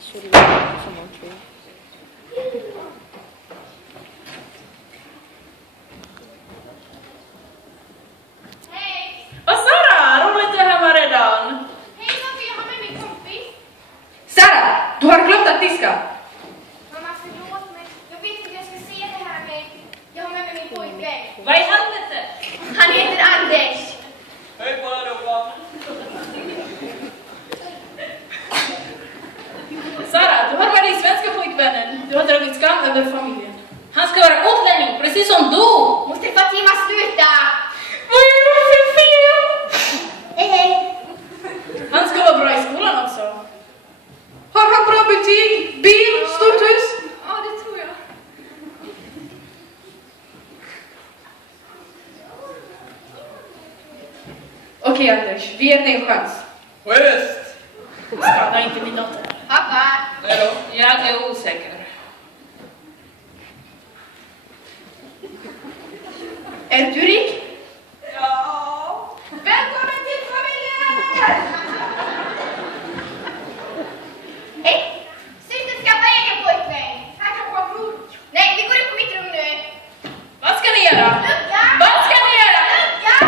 så det är som man tror. Hej! Och Sara, roligt att höra redan. Hej Sofie, jag har med min kompis. Sara, du har glömt att diska. Mamma, förlåt mig. Jag vet inte hur jag ska se det här med... Jag har med mig min pojkvän. Vad är helvete? Han heter Anders. Hej på allihopa! Sara, du har varit svenska pojkvännen. Du har dragit skam över familjen. Han ska vara utlänning, precis som du. Måste Fatima sluta? Vad är det för fel? Hej, hej. Han ska vara bra i skolan också. Har han bra betyg, bil, stort hus? Ja, det tror jag. Okej, Anders, vi ger dig en chans. Schysst! Skada inte min dotter. Pappa. Nej då. Jag är osäker. Är du rik? Ja. Välkommen till familjen! Hej! Syster skaffa egen pojkvän. Han kan vara bror. Nej, vi går in på mitt rum nu. Vad ska ni göra? Lugga! Vad ska ni göra? Lugga!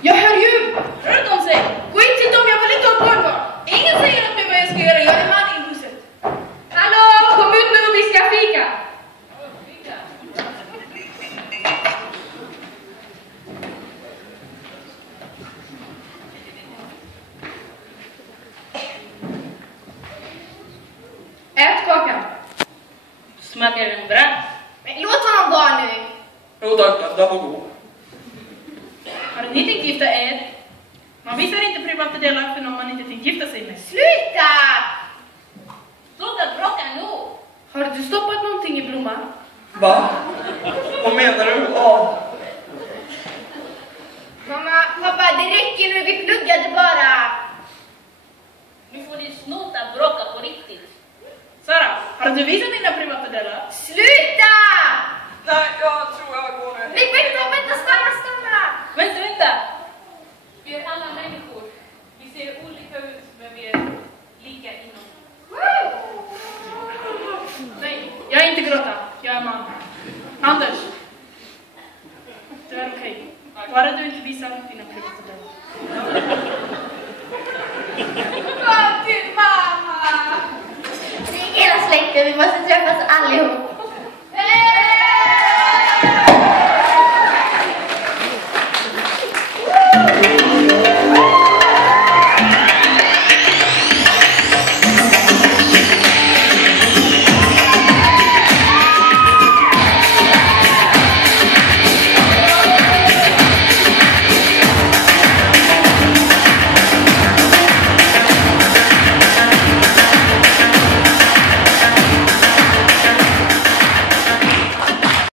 Jag hör ljud! Rör de sig? Gå in till dem, jag vill inte ha barn va? Ingen säger åt mig vad jag ska göra, jag är man i huset. Hallå, kom ut nu och vi ska fika! Ät kakan. Smakar den bra? Men låt honom vara nu. Jo tack, den var god. Har ni tänkt gifta er? Man visar inte privata delar för någon man inte tänkt gifta sig med. Sluta! Sluta bråka nu! Har du stoppat någonting i blomman? Va? Vad menar du? Ja. Mamma, pappa, det räcker nu. Vi pluggade bara. Nu får ni sluta bråka på riktigt. Sara, har du visat dina privata delar? Sluta! Nej, jag tror jag går nu. Nej, vänta, stanna! Vänta! Vi är alla människor. Vi ser olika ut, men vi är lika inom. Nej, jag är inte gråta. Jag är man. Anders, det är okej. Bara du inte visar dina privata delar. Kom till mamma! Det är hela släkten, vi måste träffas allihop.